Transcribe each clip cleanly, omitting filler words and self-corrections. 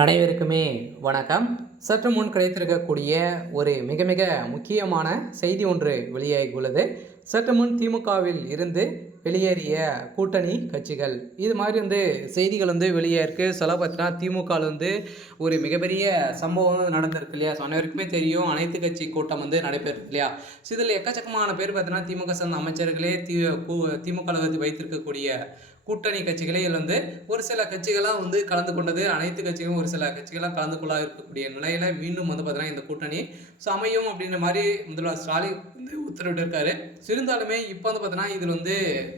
அனைவருக்குமே வணக்கம். சற்று முன் கிடைத்திருக்கக்கூடிய ஒரு மிக மிக முக்கியமான செய்தி ஒன்று வெளியாகியுள்ளது. சற்று முன் திமுகவில் இருந்து வெளியேறிய கூட்டணி கட்சிகள் இது மாதிரி செய்திகள் வெளியேறிருக்கு. சொல்ல பார்த்தீங்கன்னா திமுகவில் ஒரு மிகப்பெரிய சம்பவம் நடந்திருக்கு இல்லையா? ஸோ அனைவருக்குமே தெரியும், அனைத்து கட்சி கூட்டம் நடைபெறுது இல்லையா? ஸோ இதில் எக்கச்சக்கமான பேர் பார்த்தீங்கன்னா திமுக சார்ந்த அமைச்சர்களே திமுகவில் வைத்திருக்கக்கூடிய கூட்டணி கட்சிகளே இதில் ஒரு சில கட்சிகளாக கலந்து கொண்டது. அனைத்து கட்சிகளும் ஒரு சில கட்சிகளாக கலந்து கொள்ள இருக்கக்கூடிய நிலையில் மீண்டும் பார்த்தீங்கன்னா இந்த கூட்டணி அமையும் அப்படின்ற மாதிரி முதல்வர் ஸ்டாலின் உத்தரவிட்டிருக்காரு. இருந்தாலுமே இப்போ பார்த்தீங்கன்னா இதில்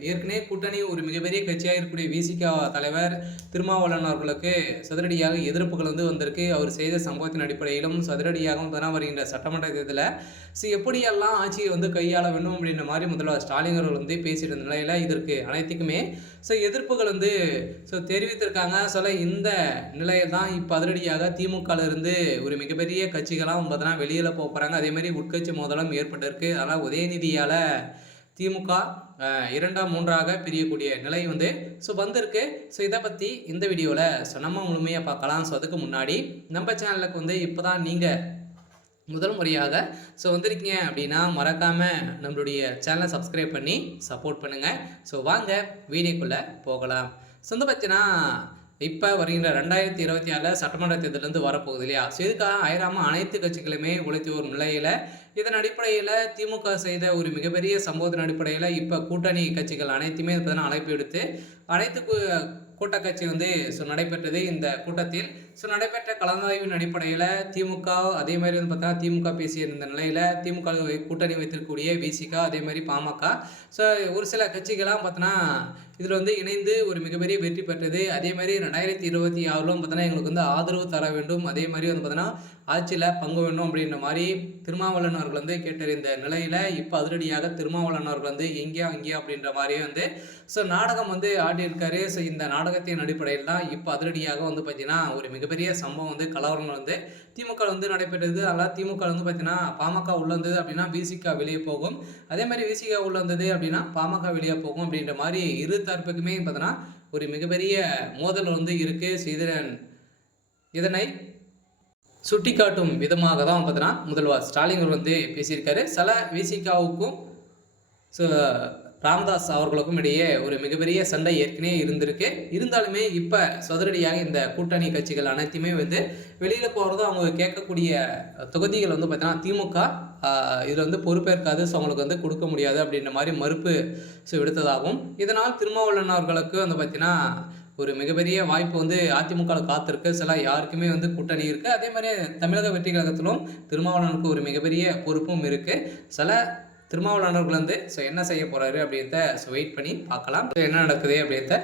ஏற்கனவே கூட்டணி ஒரு மிகப்பெரிய கட்சியாக இருக்கக்கூடிய விசிக தலைவர் திருமாவளவன் அவர்களுக்கு சதுரடியாக எதிர்ப்புகள் வந்திருக்கு. அவர் செய்த சம்பவத்தின் அடிப்படையிலும் சதுரடியாகவும் வருகின்ற சட்டமன்ற தேர்தலில் எப்படியெல்லாம் ஆட்சியை கையாள வேண்டும் அப்படின்ற மாதிரி முதல்வர் ஸ்டாலின் அவர்கள் பேசிட்டு இருந்த நிலையில் இதற்கு அனைத்துக்குமே எதிர்ப்புகள் தெரிவித்திருக்காங்க. சொல்ல இந்த நிலையில் தான் இப்போ அதிரடியாக திமுகவிலிருந்து ஒரு மிகப்பெரிய கட்சிகளாக பார்த்தீங்கன்னா வெளியில் போக போகிறாங்க. அதேமாதிரி உட்கட்சி மோதலும் ஏற்பட்டிருக்கு. அதனால் உதயநிதியால் திமுக 2 3ஆக பிரியக்கூடிய நிலை வந்திருக்கு. இதை பற்றி இந்த வீடியோவில் நம்ம முழுமையாக பார்க்கலாம். அதுக்கு முன்னாடி நம்ம சேனலுக்கு இப்போ தான் நீங்கள் முதல் முறையாக வந்திருக்கீங்க அப்படின்னா மறக்காமல் நம்மளுடைய சேனலை சப்ஸ்கிரைப் பண்ணி சப்போர்ட் பண்ணுங்கள். வாங்க வீடியோக்குள்ளே போகலாம். பார்த்தீங்கன்னா இப்போ வருகின்ற 2026 சட்டமன்ற தேர்தலேருந்து வரப்போகுது இல்லையா? இதுக்காக அயராமல் அனைத்து கட்சிகளுமே உழைத்து வரும் நிலையில் இதன் அடிப்படையில் திமுக செய்த ஒரு மிகப்பெரிய சம்பவத்தின் அடிப்படையில் இப்போ கூட்டணி கட்சிகள் அனைத்துமே பார்த்தீங்கன்னா அழைப்பு எடுத்து அனைத்து கூட்டக்கட்சி நடைபெற்றது. இந்த கூட்டத்தில் நடைபெற்ற கலந்தாய்வின் அடிப்படையில் திமுக அதே மாதிரி பார்த்தீங்கன்னா திமுக பேசியிருந்த நிலையில் திமுக கூட்டணி வைத்திருக்கக்கூடிய விசிக அதே மாதிரி பாமக ஒரு சில கட்சிகளாக பார்த்தோன்னா இதில் இணைந்து ஒரு மிகப்பெரிய வெற்றி பெற்றது. அதே மாதிரி 2026 பார்த்தோன்னா எங்களுக்கு ஆதரவு தர வேண்டும், அதே மாதிரி பார்த்தோன்னா ஆட்சியில் பங்கு வேண்டும் அப்படின்ற மாதிரி திருமாவளவன் அவர்கள் கேட்டறிந்த நிலையில் இப்போ அதிரடியாக திருமாவளவன் அவர்கள் எங்கேயா அங்கேயா அப்படின்ற மாதிரி நாடகம் ஆடியிருக்காரு. இந்த நாடகத்தின் அடிப்படையில் தான் இப்போ அதிரடியாக பார்த்தீங்கன்னா ஒரு மிகப்பெரிய சம்பவம் கலவரங்கள் திமுக நடைபெற்றது. அதனால் திமுக பார்த்தீங்கன்னா பாமக உள்ள வந்தது அப்படின்னா விசிக வெளியே போகும், அதே மாதிரி விசிக உள்ள வந்தது அப்படின்னா பாமக வெளியே போகும் அப்படின்ற மாதிரி இரு தரப்புக்குமே பார்த்தீங்கன்னா ஒரு மிகப்பெரிய மோதல் இருக்குது. இதனை சுட்டிக்காட்டும் விதமாக தான் பார்த்தீங்கன்னா முதல்வர் ஸ்டாலின் பேசியிருக்காரு. சில விசிகாவுக்கும் ராமதாஸ் அவர்களுக்கும் இடையே ஒரு மிகப்பெரிய சண்டை ஏற்கனவே இருந்திருக்கு. இருந்தாலுமே இப்போ சதுரடியாக இந்த கூட்டணி கட்சிகள் அனைத்துமே வெளியில் போகிறதும் அவங்க கேட்கக்கூடிய தொகுதிகள் பார்த்தீங்கன்னா திமுக இதில் பொறுப்பேற்காது, அவங்களுக்கு கொடுக்க முடியாது அப்படின்ற மாதிரி மறுப்பு விடுத்ததாகவும், இதனால் திருமாவளவன் அவர்களுக்கு பார்த்தீங்கன்னா ஒரு மிகப்பெரிய வாய்ப்பு அதிமுக காத்திருக்கு. சில யாருக்குமே கூட்டணி இருக்குது. அதே மாதிரி தமிழக வெற்றி கழகத்திலும் திருமாவளவனுக்கு ஒரு மிகப்பெரிய பொறுப்பும் இருக்குது. சில திருமாவளவன் அவர்கள் என்ன செய்ய போகிறாரு அப்படின்றத வெயிட் பண்ணி பார்க்கலாம். என்ன நடக்குது அப்படின்றத